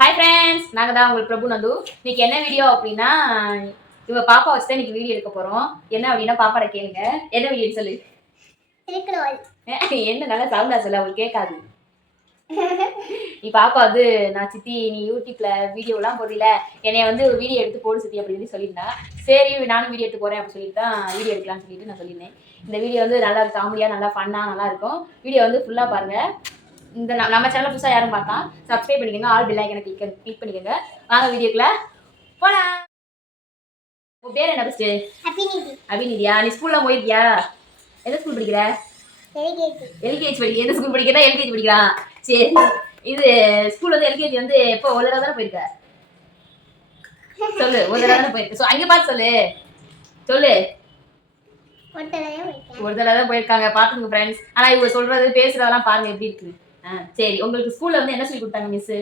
Hi friends, நாங்கள் தான் உங்களுக்கு பிரபு நந்து. இன்னைக்கு என்ன வீடியோ அப்படின்னா, இவங்க பாப்பா வச்சு தான் இன்னைக்கு வீடியோ எடுக்க போகிறோம். என்ன அப்படின்னா பாப்பாட கேளுங்க. என்ன வீடியோ சொல்லு. என்ன நல்லா சவுண்டா சொல்ல, அவங்களுக்கு கேட்காது. நீ பாப்பா வந்து நான் சித்தி நீ யூடியூப்ல வீடியோலாம் போடல, என்னைய வந்து ஒரு வீடியோ எடுத்து போடு சித்தி அப்படின்னு சொல்லியிருந்தா. சரி நானும் வீடியோ எடுத்து போறேன் அப்படின்னு சொல்லிட்டு தான் வீடியோ எடுக்கலாம்னு சொல்லிட்டு நான் சொல்லியிருந்தேன். இந்த வீடியோ வந்து நல்லா காமெடியா நல்லா ஃபன்னா நல்லா இருக்கும். வீடியோ வந்து ஃபுல்லா பாருங்க. இந்த நம்ம சேனல் புதுசாக யாரும் பார்த்தா சப்ஸ்கிரைப் பண்ணிக்கோங்க, ஆல் பெல் ஐக்கனை கிளிக் பண்ணிக்கோங்க. வாங்க வீடியோக்குள்ள போலாம். உன் பேர் என்ன ஃபர்ஸ்ட்? அபிநிதியா. நீ ஸ்கூல்ல போயிருக்கியா? எந்த ஸ்கூல் படிக்கிற? எல்கேஜி படிக்க. எந்த ஸ்கூல் படிக்கிறா? எல்கேஜி படிக்கிறான். சரி, இது ஸ்கூல் வந்து எல்கேஜி வந்து எப்போ ஒரு தடவை தானே போயிருக்க? சொல்லு, ஒரு தடவை தானே போயிருக்க. அங்க பார்த்து சொல்லு சொல்லு. ஒரு தடவை தான் போயிருக்காங்க. பாத்துங்க ஃப்ரெண்ட்ஸ். ஆனா இவங்க சொல்றது பேசுறதெல்லாம் பாருங்க எப்படி இருக்கு. சரி, உங்களுக்கு ஸ்கூல்ல வந்து என்ன சொல்லி கொடுத்தாங்க மிஸ்?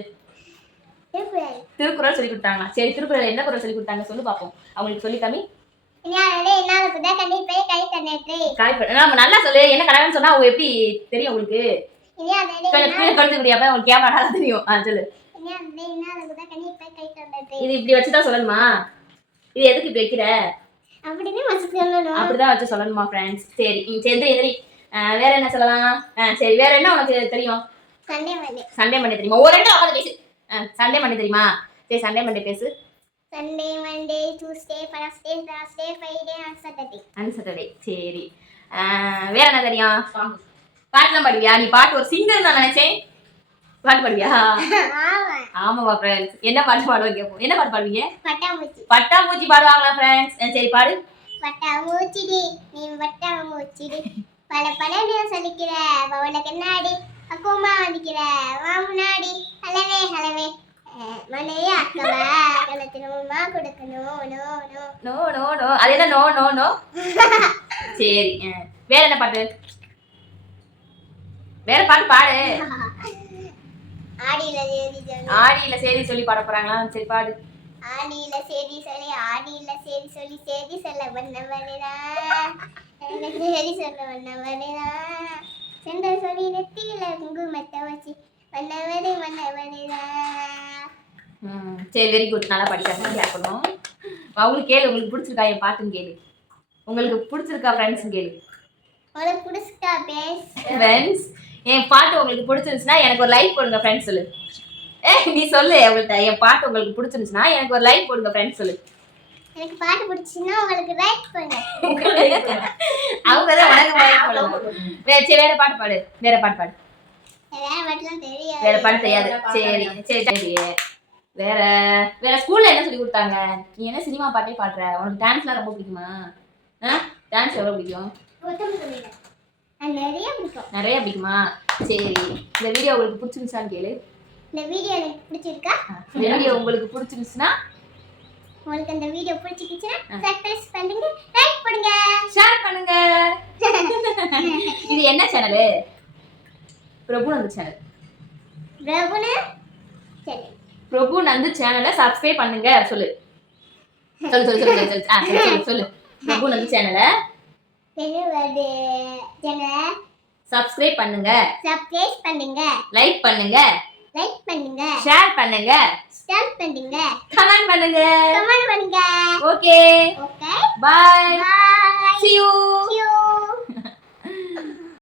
திருக்குறள் சொல்லி கொடுத்தாங்களா? சரி, திருக்குறள் என்ன குறள் சொல்லி கொடுத்தாங்க சொல்லு பாப்போம். அவங்களுக்கு சொல்லி காமி. நல்லா சொல்லு. என்ன கடவுள்னு சொன்னா அவங்க எப்படி தெரியும் உங்களுக்கு? உங்களுக்கு கேமரா தெரியும். சொல்லு. இது இப்படி வச்சுதான் சொல்லணுமா? இது எதுக்கு இப்படி வைக்கிற? அப்படிதான் வச்சு சொல்லணுமா ஃப்ரெண்ட்ஸ்? சரி சரி. வேற என்ன சொல்லலாம்? சரி, வேற என்ன உனக்கு தெரியும்? சண்டே மண்டே தெரியுமா? ஒரு ரெண்டு உட்காந்து பேசு. சண்டே மண்டே தெரியுமா? சரி, சண்டே மண்டே பேசு. Sunday Monday Tuesday Wednesday Thursday Friday and Saturday. சரி, வேற என்ன தெரியும்? பாட்டுலாம் பாடுவியா? நீ பாட்டு ஒரு சிங்கர் நான் நினைச்சேன். பாட்டு பாடுவியா? ஆமாவா ஃப்ரெண்ட்ஸ்? என்ன பாட்டு பாடுவீங்க? என்ன பாட்டு பாடுவீங்க? பட்டாம்பூச்சி பாடுவாங்களா ஃப்ரெண்ட்ஸ்? சரி பாடு. பட்டாம்பூச்சிடி நீ பட்டாம்பூச்சிடி பல பல சொல்லிக்கிற பவள கண்ணாடி அக்குமா வந்திக்கிற வா முன்னாடி ஹலவே ஹலவே மலையே அக்கவா கலத்தினமா கொடுக்கணும். No no no no no. அது என்ன நோ நோ நோ? சரி, வேற என்ன பாட்டு? வேற பாட்டு பாடு. ஆடியில சேதி சொல்லி பாட போறாங்களா? சரி பாடு. ஆடியில சேதி சொல்லி சேதி சொல்ல வந்தவரா சேதி சொல்ல வந்தவரா சென்ற சொல்லி நெத்தியில குங்குமத்தை வச்சு வந்தவரா. சரி, வெரி குட். நல்லா படிக்காங்க. கிளாப் பண்ணுவோம். அவங்களுக்கு கேளு. உங்களுக்கு பிடிச்சிருக்கா என் பாட்டுன்னு கேளு. உங்களுக்கு பிடிச்சிருக்கா ஃப்ரெண்ட்ஸ் கேளு. உங்களுக்கு பிடிச்சிருக்கா ஃப்ரெண்ட்ஸ்? என் பாட்டு உங்களுக்கு பிடிச்சிருந்துச்சுன்னா எனக்கு ஒரு லைக் போடுங்க ஃப்ரெண்ட்ஸ் சொல்லு. நீ சொல்லு. அவங்கள்ட்ட என் பாட்டு உங்களுக்கு பிடிச்சிருந்துச்சுன்னா எனக்கு ஒரு லைக் போடுங்க ஃப்ரெண்ட்ஸ் சொல்லு. எனக்கு பாட்டு பிடிச்சுன்னா உங்களுக்கு லைக் பண்ணுங்க. அவங்க தான் உனக்கு லைக் பண்ணுவாங்க. சரி, வேற பாட்டு பாடு. வேற பாட்டு பாடு. வேற பாட்டுலாம் தெரியாது. வேற பாட்டு தெரியாது. சரி சரி. வேற வேற ஸ்கூல்ல என்ன சொல்லி கொடுத்தாங்க? நீ என்ன சினிமா பாட்டே பாடுற? உனக்கு டான்ஸ்லாம் ரொம்ப பிடிக்குமா? டான்ஸ் எவ்வளவு பிடிக்கும்? நிறைய பிடிக்குமா? சரி, இந்த வீடியோ உங்களுக்கு பிடிச்சிருந்துச்சான்னு கேளு. இந்த வீடியோ எனக்கு பிடிச்சிருக்கா? இந்த வீடியோ உங்களுக்கு பிடிச்சிருந்துச்சுன்னா உங்களுக்கு இந்த வீடியோ பிடிச்சிருச்சுன்னா சப்ஸ்கிரைப் பண்ணுங்க, லைக் பண்ணுங்க, ஷேர் பண்ணுங்க. இது என்ன சேனல்? பிரபு நந்து சேனல். பிரபு நந்து சேனலை சப்ஸ்கிரைப் பண்ணுங்க சொல்லு. சொல்லு. பிரபு நந்து சேனலை சப்ஸ்கிரைப் பண்ணுங்க, லைக் பண்ணுங்க, ஷேர் பண்ணுங்க, கமெண்ட் பண்ணுங்க. Okay, bye. See you.